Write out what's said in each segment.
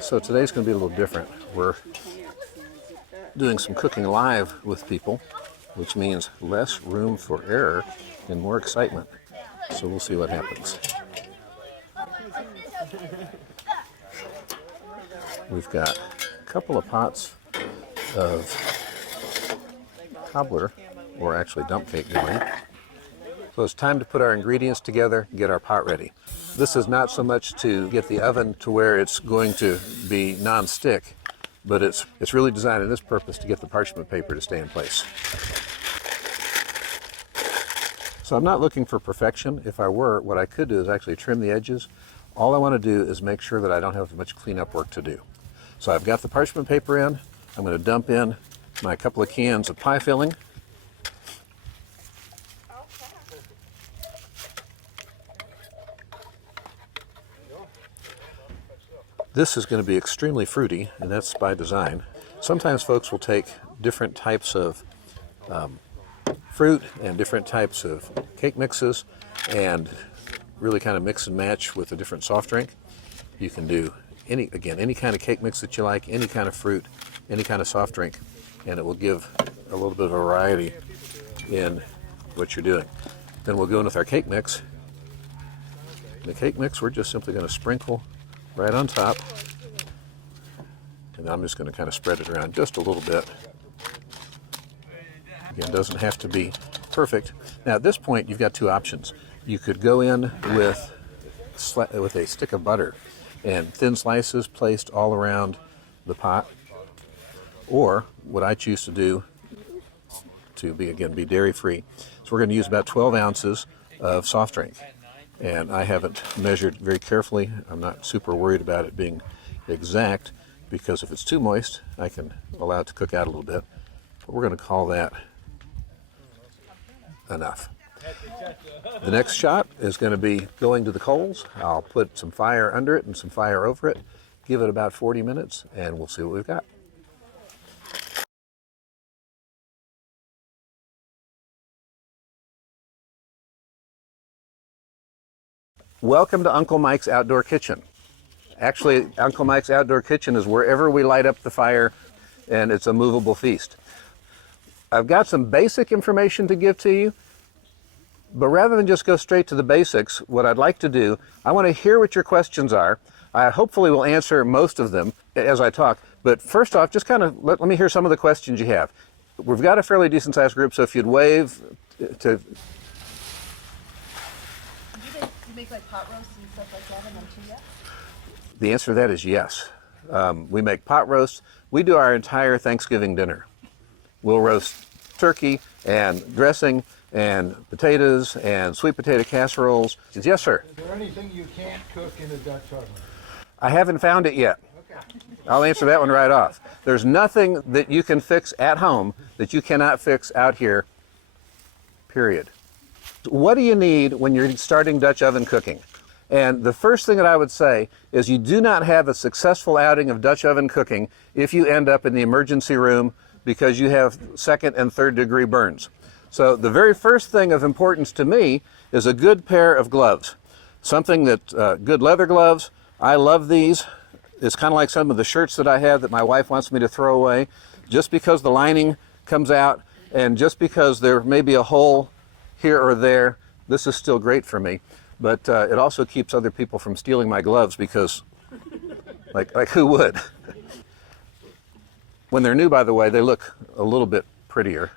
So today's going to be a little different. We're doing some cooking live with people, which means less room for error and more excitement. So we'll see what happens. We've got a couple of pots of cobbler, or actually dump cake going. So it's time to put our ingredients together and get our pot ready. This is not so much to get the oven to where it's going to be non-stick, but it's really designed in this purpose to get the parchment paper to stay in place. So I'm not looking for perfection. If I were, what I could do is actually trim the edges. All I want to do is make sure that I don't have much cleanup work to do. So I've got the parchment paper in. I'm going to dump in my couple of cans of pie filling. This is going to be extremely fruity, and that's by design. Sometimes folks will take different types of fruit and different types of cake mixes and really kind of mix and match with a different soft drink. You can do any kind of cake mix that you like, any kind of fruit, any kind of soft drink, and it will give a little bit of variety in what you're doing. Then we'll go in with our cake mix. The cake mix, we're just simply going to sprinkle right on top, and I'm just going to kind of spread it around just a little bit. Again, it doesn't have to be perfect. Now at this point you've got two options. You could go in with a stick of butter and thin slices placed all around the pot, or what I choose to do to be dairy free. So we're going to use about 12 ounces of soft drink. And I haven't measured very carefully. I'm not super worried about it being exact, because if it's too moist, I can allow it to cook out a little bit. But we're going to call that enough. The next shot is going to be going to the coals. I'll put some fire under it and some fire over it, give it about 40 minutes, and we'll see what we've got. Welcome to Uncle Mike's Outdoor Kitchen. Actually, Uncle Mike's Outdoor Kitchen is wherever we light up the fire, and it's a movable feast. I've got some basic information to give to you, but rather than just go straight to the basics, what I'd like to do, I want to hear what your questions are. I hopefully will answer most of them as I talk, but first off, just kind of let me hear some of the questions you have. We've got a fairly decent sized group, so if you'd wave to... Make like pot roasts and stuff like that in them too yet? The answer to that is yes. We make pot roasts. We do our entire Thanksgiving dinner. We'll roast turkey and dressing and potatoes and sweet potato casseroles. Yes, sir. Is there anything you can't cook in a Dutch oven? I haven't found it yet. Okay. I'll answer that one right off. There's nothing that you can fix at home that you cannot fix out here, period. What do you need when you're starting Dutch oven cooking? And the first thing that I would say is you do not have a successful outing of Dutch oven cooking if you end up in the emergency room because you have second and third degree burns. So the very first thing of importance to me is a good pair of gloves. Something that, good leather gloves. I love these. It's kind of like some of the shirts that I have that my wife wants me to throw away. Just because the lining comes out and just because there may be a hole here or there, this is still great for me, but it also keeps other people from stealing my gloves because, like who would? When they're new, by the way, they look a little bit prettier.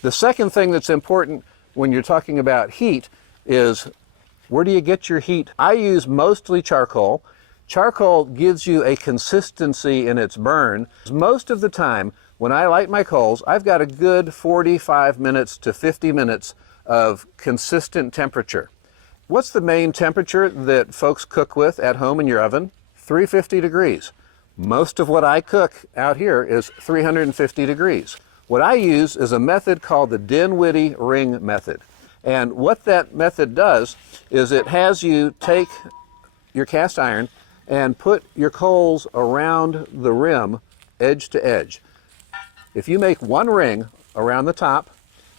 The second thing that's important when you're talking about heat is where do you get your heat? I use mostly charcoal. Charcoal gives you a consistency in its burn. Most of the time, when I light my coals, I've got a good 45 minutes to 50 minutes of consistent temperature. What's the main temperature that folks cook with at home in your oven? 350 degrees. Most of what I cook out here is 350 degrees. What I use is a method called the Dinwiddie ring method. And what that method does is it has you take your cast iron and put your coals around the rim, edge to edge. If you make one ring around the top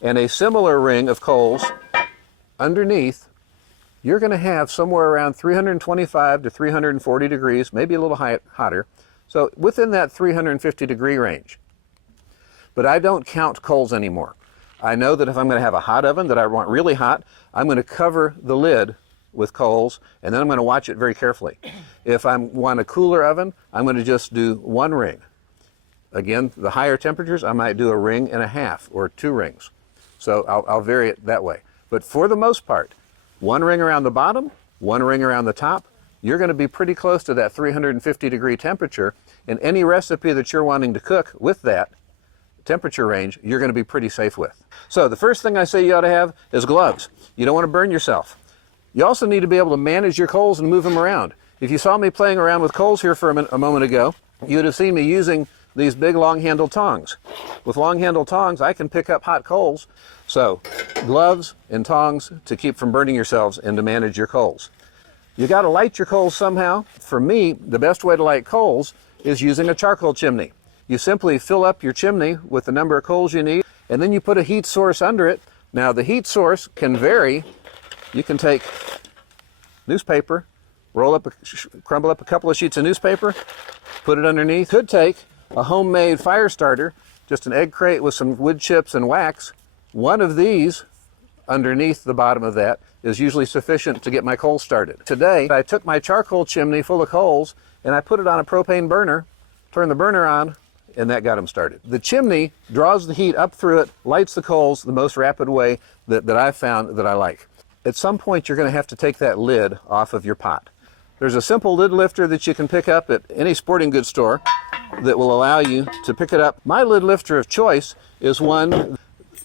and a similar ring of coals underneath, you're going to have somewhere around 325 to 340 degrees, maybe a little hotter. So within that 350 degree range. But I don't count coals anymore. I know that if I'm going to have a hot oven that I want really hot, I'm going to cover the lid with coals, and then I'm going to watch it very carefully. If I want a cooler oven, I'm going to just do one ring. Again, the higher temperatures, I might do a ring and a half or 2 rings. So I'll vary it that way. But for the most part, one ring around the bottom, one ring around the top, you're going to be pretty close to that 350 degree temperature. And any recipe that you're wanting to cook with that temperature range, you're going to be pretty safe with. So the first thing I say you ought to have is gloves. You don't want to burn yourself. You also need to be able to manage your coals and move them around. If you saw me playing around with coals here for a moment ago, you would have seen me using these big long-handled tongs. With long-handled tongs, I can pick up hot coals. So gloves and tongs to keep from burning yourselves and to manage your coals. You got to light your coals somehow. For me, the best way to light coals is using a charcoal chimney. You simply fill up your chimney with the number of coals you need, and then you put a heat source under it. Now the heat source can vary. You can take newspaper, crumble up a couple of sheets of newspaper, put it underneath. Could take a homemade fire starter, just an egg crate with some wood chips and wax. One of these underneath the bottom of that is usually sufficient to get my coals started. Today, I took my charcoal chimney full of coals and I put it on a propane burner, turned the burner on, and that got them started. The chimney draws the heat up through it, lights the coals the most rapid way that I've found that I like. At some point, you're going to have to take that lid off of your pot. There's a simple lid lifter that you can pick up at any sporting goods store that will allow you to pick it up. My lid lifter of choice is one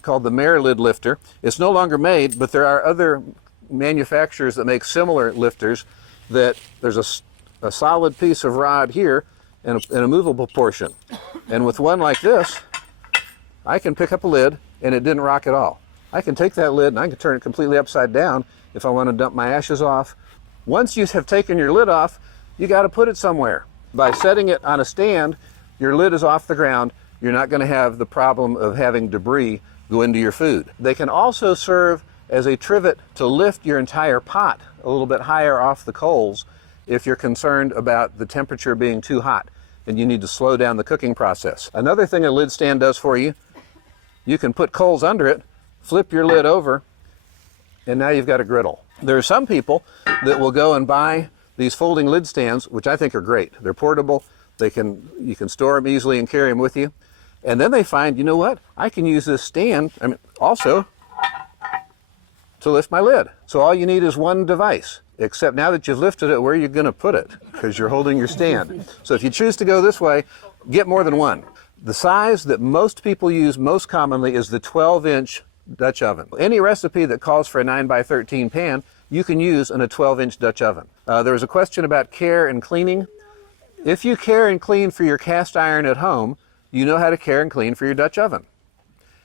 called the Mayer lid lifter. It's no longer made, but there are other manufacturers that make similar lifters that there's a solid piece of rod here and a movable portion. And with one like this, I can pick up a lid and it didn't rock at all. I can take that lid and I can turn it completely upside down if I want to dump my ashes off. Once you have taken your lid off, you got to put it somewhere. By setting it on a stand, your lid is off the ground. You're not going to have the problem of having debris go into your food. They can also serve as a trivet to lift your entire pot a little bit higher off the coals if you're concerned about the temperature being too hot and you need to slow down the cooking process. Another thing a lid stand does for you, you can put coals under it, flip your lid over, and now you've got a griddle. There are some people that will go and buy these folding lid stands, which I think are great. They're portable. You can store them easily and carry them with you. And then they find, you know what? I can use this stand also to lift my lid. So all you need is one device, except now that you've lifted it, where are you going to put it? Because you're holding your stand. So if you choose to go this way, get more than one. The size that most people use most commonly is the 12-inch Dutch oven. Any recipe that calls for a 9x13 pan, you can use in a 12-inch Dutch oven. There was a question about care and cleaning. If you care and clean for your cast iron at home, you know how to care and clean for your Dutch oven.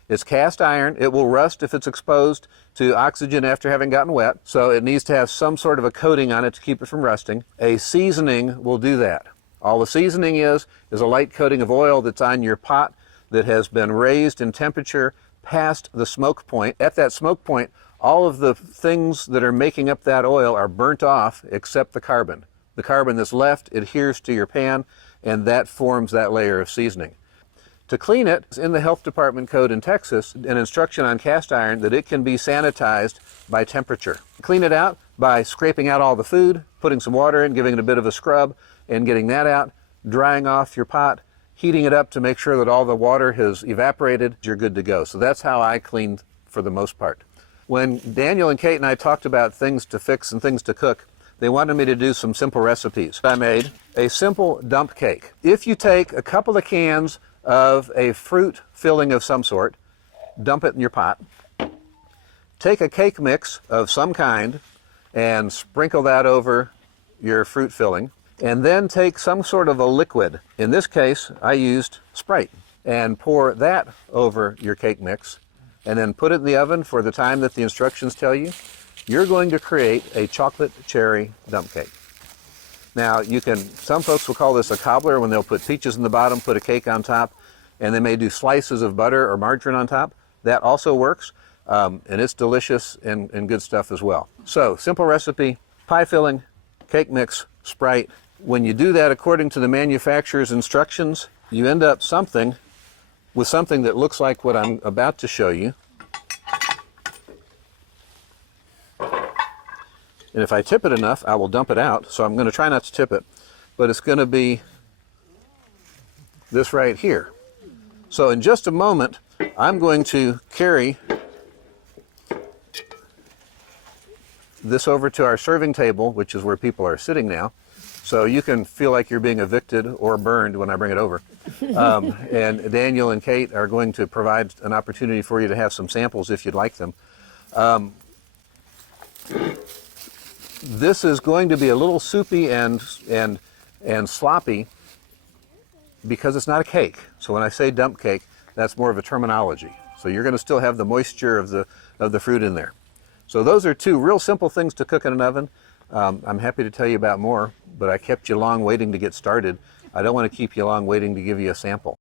It's cast iron. It will rust if it's exposed to oxygen after having gotten wet, so it needs to have some sort of a coating on it to keep it from rusting. A seasoning will do that. All the seasoning is a light coating of oil that's on your pot that has been raised in temperature past the smoke point. At that smoke point, all of the things that are making up that oil are burnt off except the carbon. The carbon that's left adheres to your pan, and that forms that layer of seasoning. To clean it, in the health department code in Texas, an instruction on cast iron that it can be sanitized by temperature. Clean it out by scraping out all the food, putting some water in, giving it a bit of a scrub, and getting that out, drying off your pot, heating it up to make sure that all the water has evaporated, you're good to go. So that's how I clean for the most part. When Daniel and Kate and I talked about things to fix and things to cook, they wanted me to do some simple recipes. I made a simple dump cake. If you take a couple of cans of a fruit filling of some sort, dump it in your pot, take a cake mix of some kind and sprinkle that over your fruit filling, and then take some sort of a liquid. In this case, I used Sprite, and pour that over your cake mix, and then put it in the oven for the time that the instructions tell you. You're going to create a chocolate cherry dump cake. Now, some folks will call this a cobbler when they'll put peaches in the bottom, put a cake on top, and they may do slices of butter or margarine on top. That also works. And it's delicious and good stuff as well. So, simple recipe, pie filling, cake mix, Sprite. When you do that according to the manufacturer's instructions, you end up with something that looks like what I'm about to show you. And if I tip it enough, I will dump it out. So I'm going to try not to tip it, but it's going to be this right here. So in just a moment, I'm going to carry this over to our serving table, which is where people are sitting now. So you can feel like you're being evicted or burned when I bring it over. And Daniel and Kate are going to provide an opportunity for you to have some samples if you'd like them. This is going to be a little soupy and sloppy because it's not a cake. So when I say dump cake, that's more of a terminology. So you're going to still have the moisture of the fruit in there. So those are two real simple things to cook in an oven. I'm happy to tell you about more, but I kept you long waiting to get started. I don't want to keep you long waiting to give you a sample.